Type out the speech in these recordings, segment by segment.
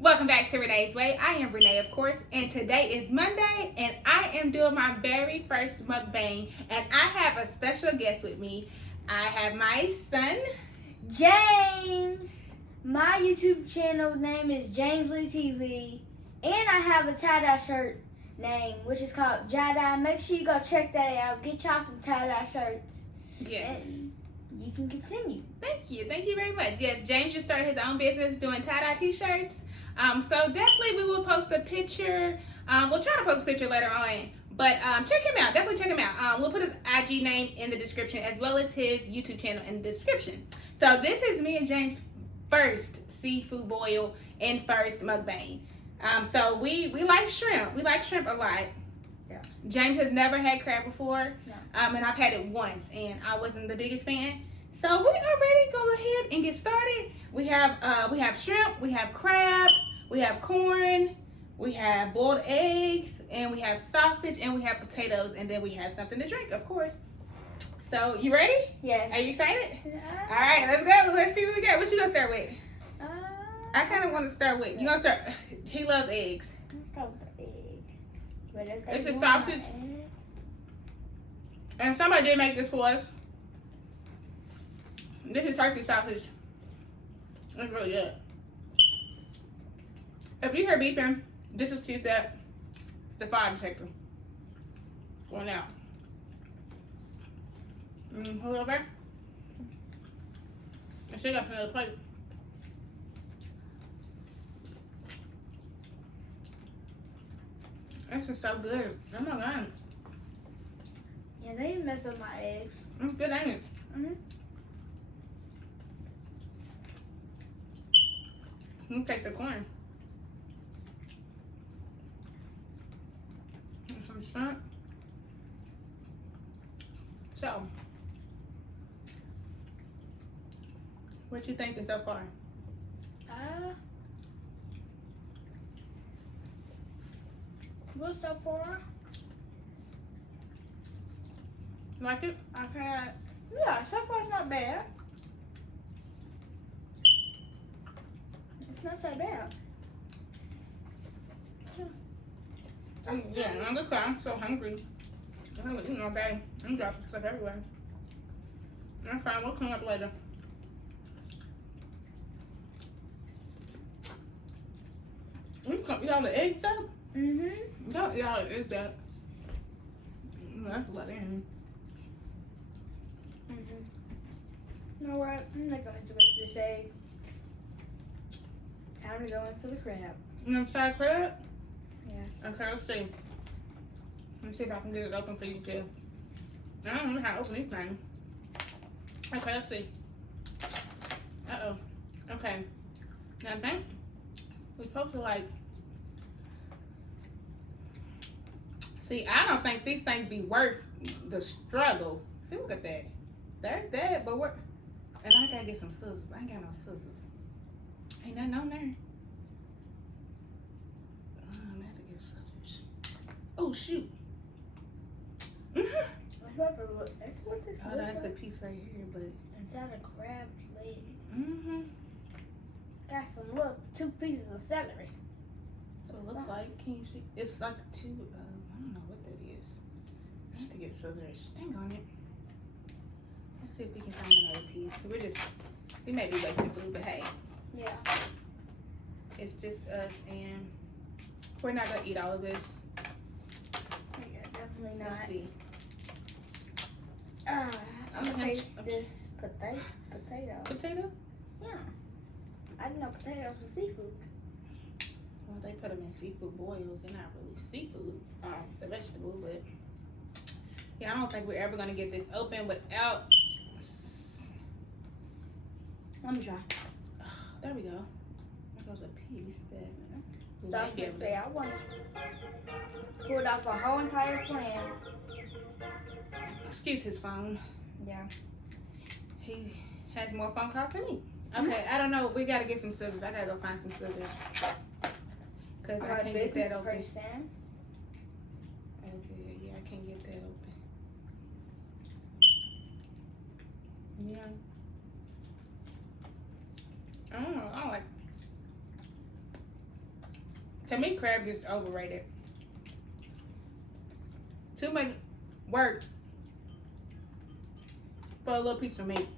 Welcome back to Renee's Way. I am Renee, of course, and today is Monday, and I am doing my very first mukbang, and I have a special guest with me. I have my son, James. My YouTube channel name is James Lee TV, and I have a tie-dye shirt name, which is called Jai-Dye. Make sure you go check that out. Get y'all some tie-dye shirts. Yes. And you can continue. Thank you very much. Yes, James just started his own business doing tie-dye t-shirts. So definitely we will post a picture. We'll try to post a picture later on. But check him out. Definitely check him out. We'll put his IG name in the description as well as his YouTube channel in the description. So this is me and James' first seafood boil and first mukbang. So we like shrimp. We like shrimp a lot. Yeah. James has never had crab before. No. And I've had it once and I wasn't the biggest fan. So we are ready to go ahead and get started. We have shrimp, we have crab, we have corn, we have boiled eggs, and we have sausage, and we have potatoes, and then we have something to drink, of course. So you ready? Yes. Are you excited? Yeah. All right, let's go. Let's see what we got. What you gonna start with? I kind of want to start with. You gonna start? He loves eggs. Let's start with the egg. This is sausage. And somebody did make this for us. This is turkey sausage. It's really good. If you hear beeping, this is Q-Tip. It's the fire detector. It's going out. Hold it over. I still got another plate. This is so good. Oh my god. Yeah, they mess up my eggs. It's good, ain't it? Mm-hmm. You take the corn. Some shrimp. So, what you thinking so far? Good so far. Like it? I've had, yeah, so far it's not bad. It's not that bad. Yeah, I'm just I'm so hungry. I haven't eaten all day. I'm dropping stuff everywhere. That's fine. We'll clean up later. You can eat all the eggs up? Mm-hmm. Don't eat all the eggs up. That's a lot in. Mm-hmm. You know what? I'm not gonna eat the rest of this egg. Time to go in for the crab. You want to try crab? Yes. Okay, let's see. Let me see if I can get it open for you too. I don't know how to open these things. Okay, let's see. Uh-oh. Okay. Now I think we're supposed to like... See, I don't think these things be worth the struggle. See, look at that. There's that, but what? And I gotta get some scissors. I ain't got no scissors. Ain't nothing on there. I'm gonna have to get scissors. Oh, shoot. That's what this Oh, looks that's a like. piece right here, but... It's got a crab leg. Mm-hmm. Got some little 2 pieces of celery. So it looks like, can you see? It's like two, I don't know what that is. I have to get so there's a sting on it. Let's see if we can find another piece. We may be wasting food, but hey, Yeah. it's just us and we're not gonna eat all of this. Yeah, definitely not. Let's see. I'm gonna Okay. taste this potato. Potato? Yeah. I didn't know potatoes were seafood. Well, they put them in seafood boils. They're not really seafood. It's a vegetable, but yeah, I don't think we're ever gonna get this open without. Let me try. There we go. There goes a piece that we So I might was be gonna able say, to. I once pulled off a whole entire plan. Excuse his phone. Yeah. He has more phone calls than me. Okay, I don't know. We gotta get some scissors. I gotta go find some scissors. Cause I can't get that open. Person. Okay, yeah, I can't get that open. Yeah. I don't know. I don't like. To me, crab is overrated. Too much work for a little piece of meat.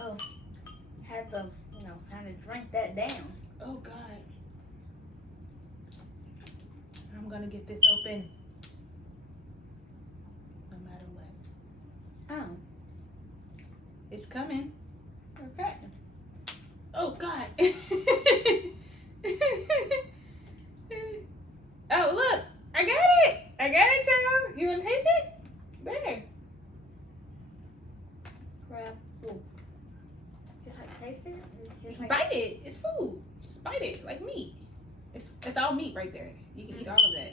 Oh, had to, kind of drink that down. Oh God. I'm gonna get this open. No matter what. Oh, It's coming. okay. Oh God. Oh look, I got it. I got it, y'all. You wanna taste it? There. Crab. Ooh. Just like taste it? Just like Bite it. It's food. Just bite it like meat. It's all meat right there. You can eat all of that.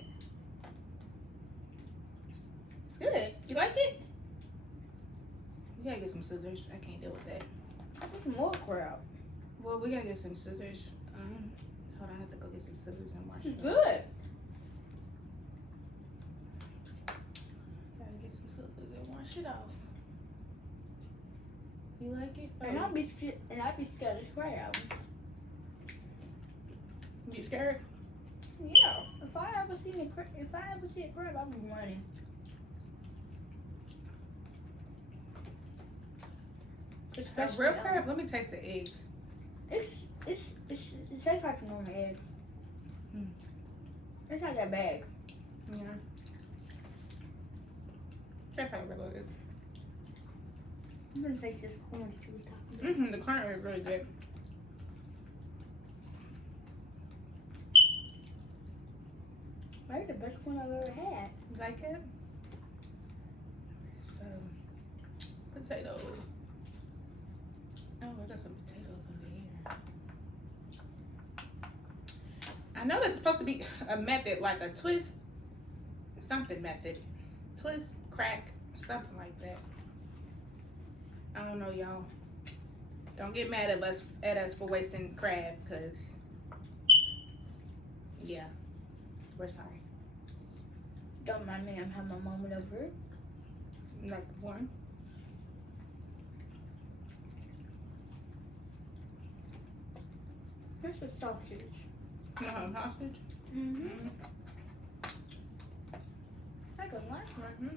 It's good. You like it? We gotta get some scissors. I can't deal with that. What's more crab? Well, we gotta get some scissors. Hold on, I have to go get some scissors and wash it. It's Up. good. Gotta get some scissors and wash it off. You like it? And I'd be scared of crab. You scared? Yeah. If I ever see a crab, I'll be running. A real crab? Let me taste the eggs. It tastes like a normal egg. Mm. It's not that bad. Yeah. That's how it really is. I'm gonna taste this corn that you was talking about. The corn is really good. Right, the best corn I've ever had. You like it? Potatoes. Oh, I got some potatoes under here. I know that's supposed to be a method, like a twist, something method. Twist, crack, something like that. I don't know, y'all. Don't get mad at us for wasting crab, cause yeah, we're sorry. Don't mind me, I'm having a moment over it. Like one. Here's the sausage. Hostage. Mm-hmm. Like a lunch. Mm-hmm.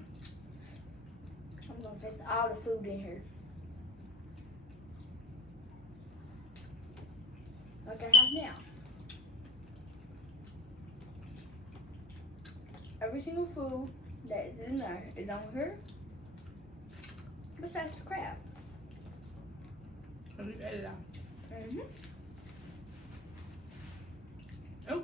I'm gonna taste all the food in here. Like I have now. Every single food that is in there is on here. Besides the crab. Let me edit it out. Mm-hmm. Oh.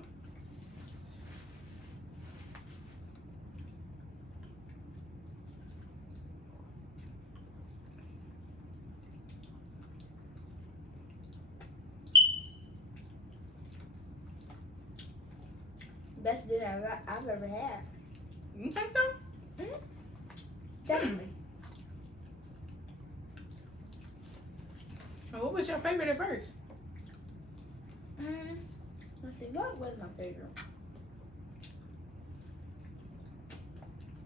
Best dinner I've ever had. You think so? Mm-hmm. Definitely. Well, what was your favorite at first? Let's see, what was my favorite?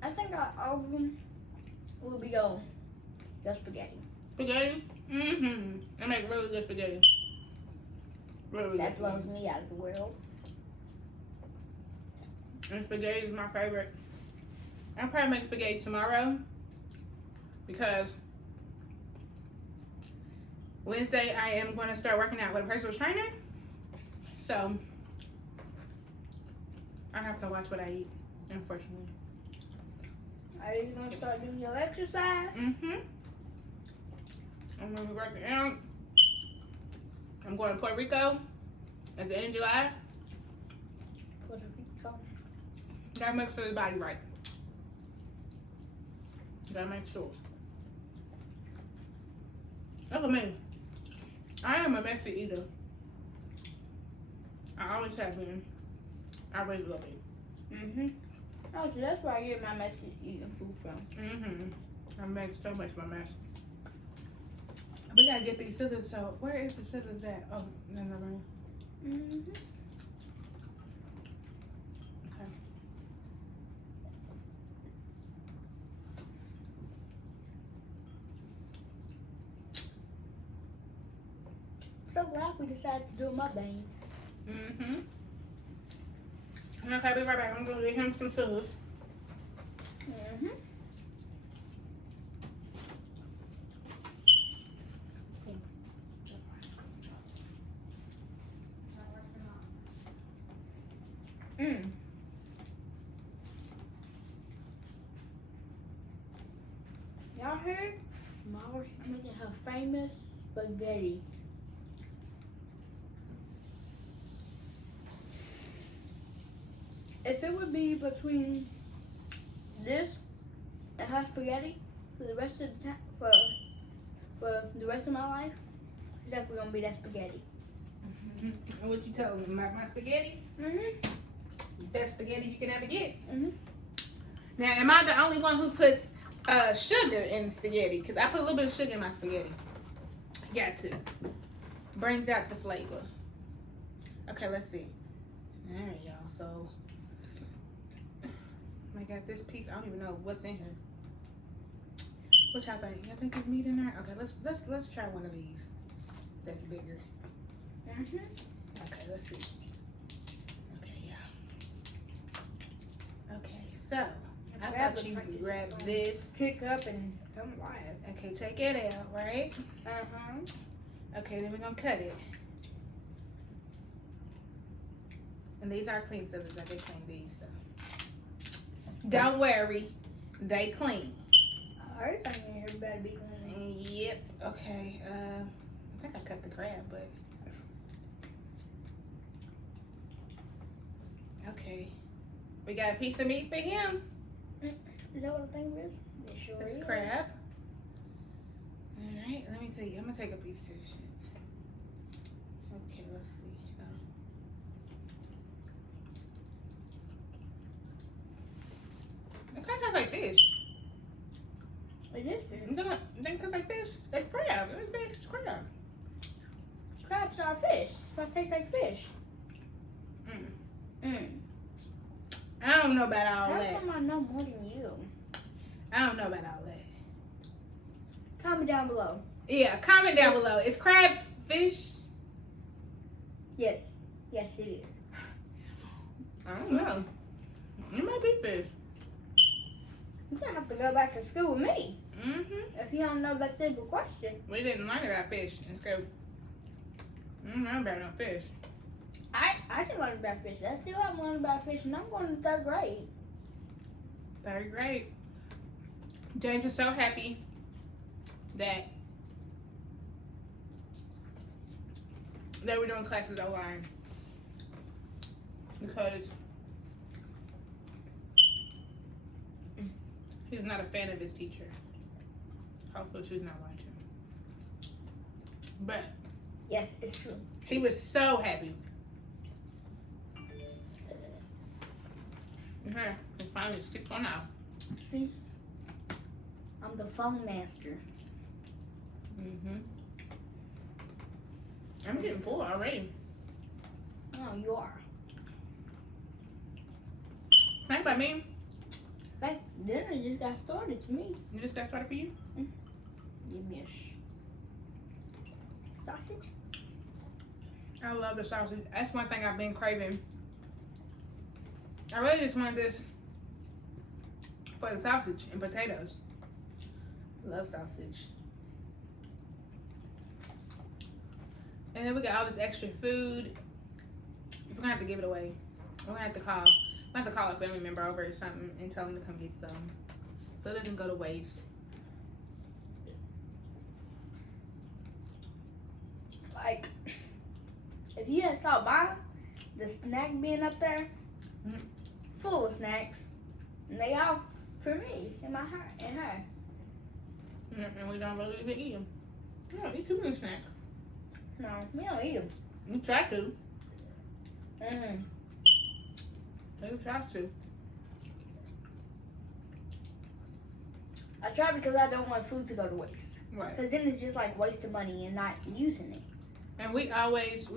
I think all of them will be the spaghetti. Spaghetti? Mm-hmm. I make really good spaghetti. Really That good blows spaghetti. me out of the world. And spaghetti is my favorite. I'll probably make spaghetti tomorrow because Wednesday I am going to start working out with a personal trainer. So I have to watch what I eat, unfortunately. Are you going to start doing your exercise? Mm-hmm. I'm going to be working out. I'm going to Puerto Rico at the end of July. Puerto Rico. Gotta make sure the body right. Gotta make sure. Look at me. I am a messy eater. I always have been. I really love it. Mm-hmm. Oh, so that's where I get my messy eating food from. Mm-hmm. I make so much my mess. We gotta get these scissors. So where is the scissors at? Oh, no. Mm-hmm. Okay. so glad we decided to do a mukbang. Mm-hmm. Okay, be right back. I'm gonna get him some sauce. Mm-hmm. Mm. Y'all heard? Mama's making her famous spaghetti. If it would be between this and her spaghetti for the rest of the time, for the rest of my life, it's definitely gonna be that spaghetti. Mm-hmm. And what you telling me? My spaghetti? Mhm. Best spaghetti you can ever get. Mhm. Now, am I the only one who puts sugar in spaghetti? Because I put a little bit of sugar in my spaghetti. Got to. Brings out the flavor. Okay, let's see. All right, y'all. So, I got this piece. I don't even know what's in here. What y'all think? Y'all think there's meat in there? Okay, let's try one of these. That's bigger. Mhm. Okay, let's see. Okay, yeah. Okay, so I thought you would grab this. Kick up and come alive. Okay, take it out, right? Uh-huh. Okay, then we're gonna cut it. And these are clean scissors. I did clean these, so don't worry, they clean. Alright, I mean everybody be clean. Yep. Okay. I think I cut the crab, but okay. We got a piece of meat for him. Is that what the thing is? It sure It's is. crab. All right. Let me tell you. I'm gonna take a piece too. Shit. Okay. Let's see. It kind of tastes like fish. It is fish. You think it tastes like fish? It's crab. It's fish. It's crab. Crabs are fish. It tastes like fish. Mm. Mm. I don't know about all How that. come I know more than you? I don't know about all that. Comment down below. Yeah, comment down below. Is crab fish? Yes. Yes, it is. I don't know. It might be fish. You're going to have to go back to school with me Mm-hmm. if you don't know that simple question. We didn't learn about fish in school. We didn't learn about no fish. I didn't learn about fish. I still haven't learned about fish, and I'm going to third grade. Third grade. James is so happy that we're doing classes online because he's not a fan of his teacher. Hopefully she's not watching. But Yes, it's true. he was so happy. Okay, we finally stick one out. See? I'm the phone master. Mm-hmm. I'm getting full already. No, you are. Think about me. Like, dinner just got started to me. You just got started for you? Give me a sausage. I love the sausage. That's one thing I've been craving. I really just want this for the sausage and potatoes. Love sausage. And then we got all this extra food. We're gonna have to give it away. We're gonna have to call. I have to call a family member over or something and tell them to come get some, so it doesn't go to waste. Like, if you had saw mine, the snack bin up there, full of snacks, and they all for me and my her and her. And we don't really even eat them. We don't eat too many snacks. No, we don't eat them. We try to. Mm-hmm. We try to. I try because I don't want food to go to waste. Right. Because then it's just like wasting money and not using it. And we always,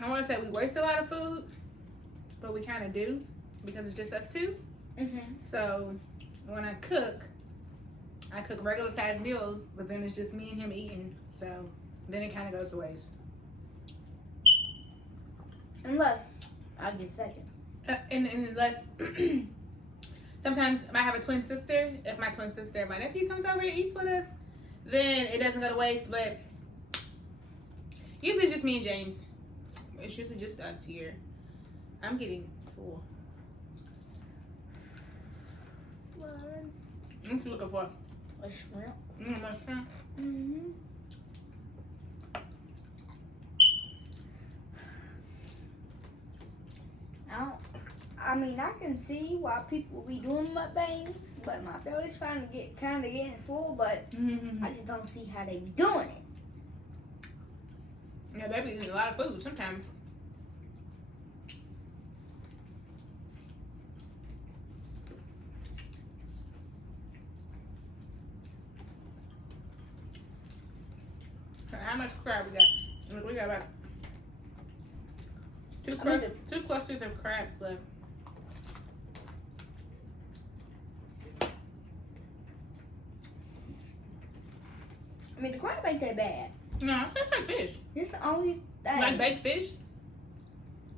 I want to say we waste a lot of food, but we kind of do because it's just us two. Mm-hmm. So when I cook, I cook regular sized meals, but then it's just me and him eating. So then it kind of goes to waste. Unless I get second. And unless sometimes I have a twin sister. If my twin sister, my nephew comes over and eats with us, then it doesn't go to waste. But usually it's just me and James. It's usually just us here. I'm getting full. What you looking for? A shrimp. My shrimp. Mm-hmm. I mean, I can see why people be doing mukbangs, but my belly's trying to kind of getting full, but I just don't see how they be doing it. Yeah, they be eating a lot of food sometimes. So how much crab we got? Look, we got about two clusters of crabs left. I mean, the crab ain't that bad. No, that's like fish. It's the only thing. Like baked fish?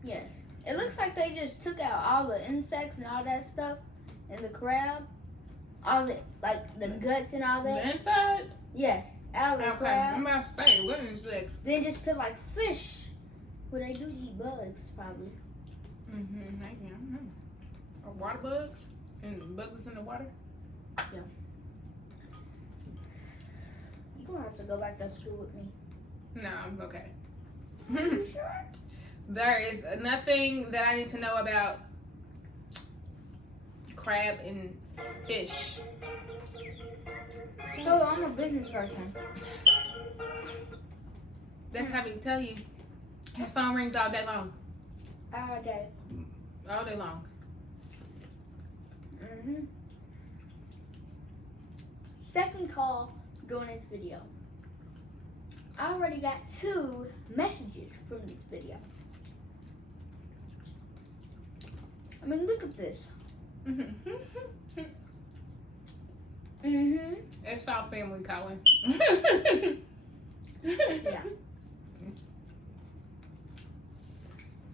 Yes. It looks like they just took out all the insects and all that stuff in the crab. All the, like, the guts and all that. The insides? Yes. Out of the Okay, crab. I'm about to say, what insects? Then just put, like, fish. Well, they do eat bugs, probably. Mm-hmm, maybe, I don't know. Or water bugs? And bugs that's in the water? Yeah. You're gonna have to go back to school with me. No, I'm okay. You sure? There is nothing that I need to know about crab and fish. Oh, I'm a business person. That's how we tell you. His phone rings all day long. All day. All day long. Mm-hmm. Second call during this video. I already got 2 messages from this video. I mean, look at this. Mm-hmm. It's all family calling. Yeah.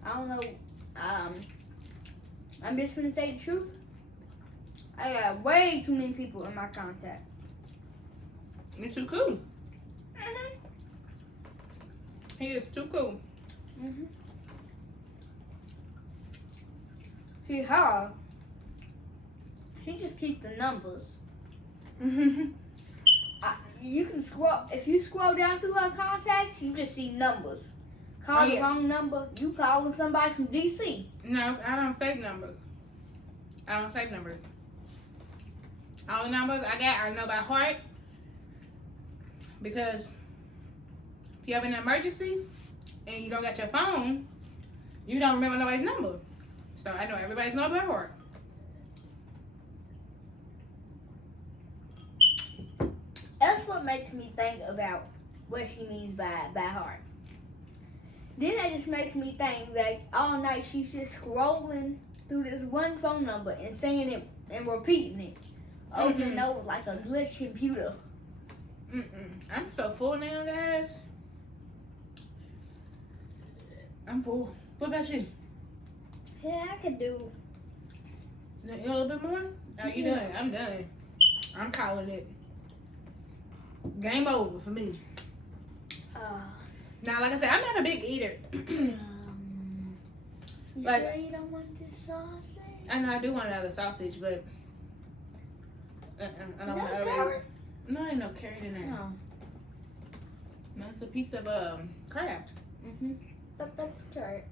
I don't know. I'm just gonna say the truth. I got way too many people in my contact. You're too cool. Mm-hmm. He is too cool. Mm-hmm. See her? She just keeps the numbers. You can scroll. If you scroll down through her contacts, you just see numbers. Call the wrong number. You calling somebody from DC. No, I don't save numbers. I don't save numbers. All the numbers I got, I know by heart. Because if you have an emergency and you don't got your phone, you don't remember nobody's number. So I know everybody's number by heart. That's what makes me think about what she means by heart. Then that just makes me think that all night she's just scrolling through this one phone number and saying it and repeating it over and over like a glitch computer. I'm so full now, guys. I'm full. What about you? Yeah, I could do. You a little bit more? Are you done? I'm done. I'm calling it. Game over for me. Now, like I said, I'm not a big eater. You Like- sure you don't want this sausage? I know I do want another sausage, but I don't want to. carrot? No, ain't no carrot in there. No. That's a piece of crab. But that's carrot.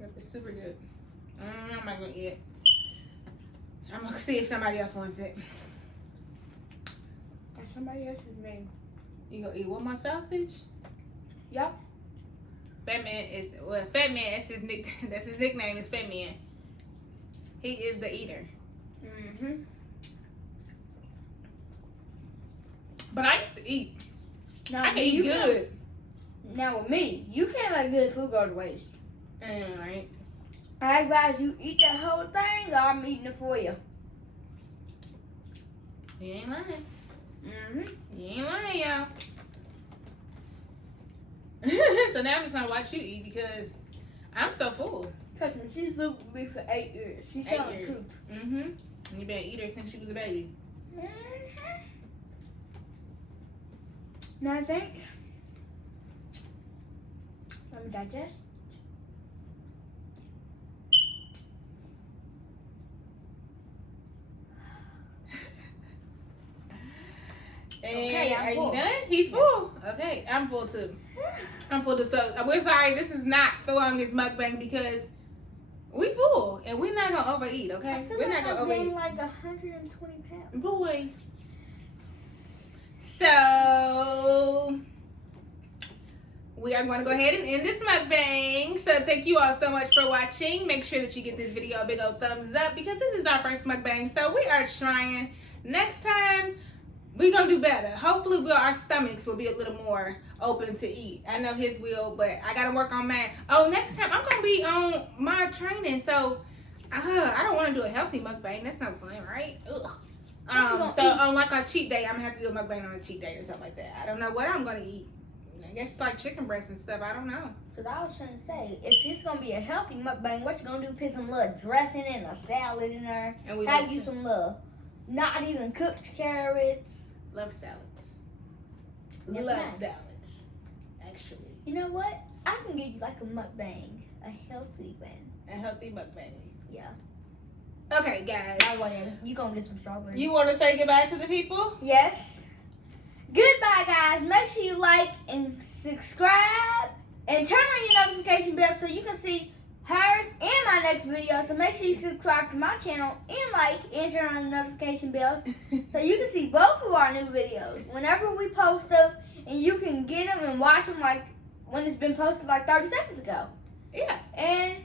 Yep, it's super good. I'm not gonna eat it. I'm gonna see if somebody else wants it. Somebody else's name. You gonna eat one more sausage? Yep. Fat Man is Fat Man. That's his nick. That's his nickname. Is Fat Man. He is the eater. But I used to eat. Now, I can eat good. Now with me, you can't let good food go to waste. Right. I advise you eat that whole thing, or I'm eating it for you. You ain't lying. Mm-hmm. You ain't lying, y'all. So now I'm just gonna watch you eat because I'm so full. Trust me, she's lived with me for 8 years. She's 8 telling the years. truth. Mm-hmm. You been eat her since she was a baby. Mm-hmm. Now I think. Let me digest. And I'm are full. you done? He's full. Okay, I'm full too. I'm full too. So we're sorry, this is not the longest mukbang because we full and we're not gonna overeat. Okay, I feel we're like not gonna I've gained overeat. like 120 pounds. Boy. So we are going to go ahead and end this mukbang. So thank you all so much for watching. Make sure that you give this video a big old thumbs up because this is our first mukbang. So we are trying. Next time, we're going to do better. Hopefully our stomachs will be a little more open to eat. I know his will, but I got to work on mine. Oh, next time I'm going to be on my training. So I don't want to do a healthy mukbang. That's not fun, right? Ugh. So on like a cheat day, I'm gonna have to do a mukbang on a cheat day or something like that. I don't know what I'm gonna eat. I guess like chicken breasts and stuff. I don't know. Cause I was trying to say, if it's gonna be a healthy mukbang, what you gonna do? Put some little dressing and a salad in there. And we Have you some little, not even cooked carrots. love salads. Yes, Love ma'am. salads. Actually, You know what? I can give you like a mukbang, a healthy one. a healthy mukbang. Yeah. Okay, guys. That way you gonna get some strawberries. You want to say goodbye to the people? Yes. Goodbye, guys. Make sure you like and subscribe and turn on your notification bell so you can see hers and my next video. So make sure you subscribe to my channel and like and turn on the notification bells so you can see both of our new videos whenever we post them, and you can get them and watch them like when it's been posted like 30 seconds ago. Yeah. And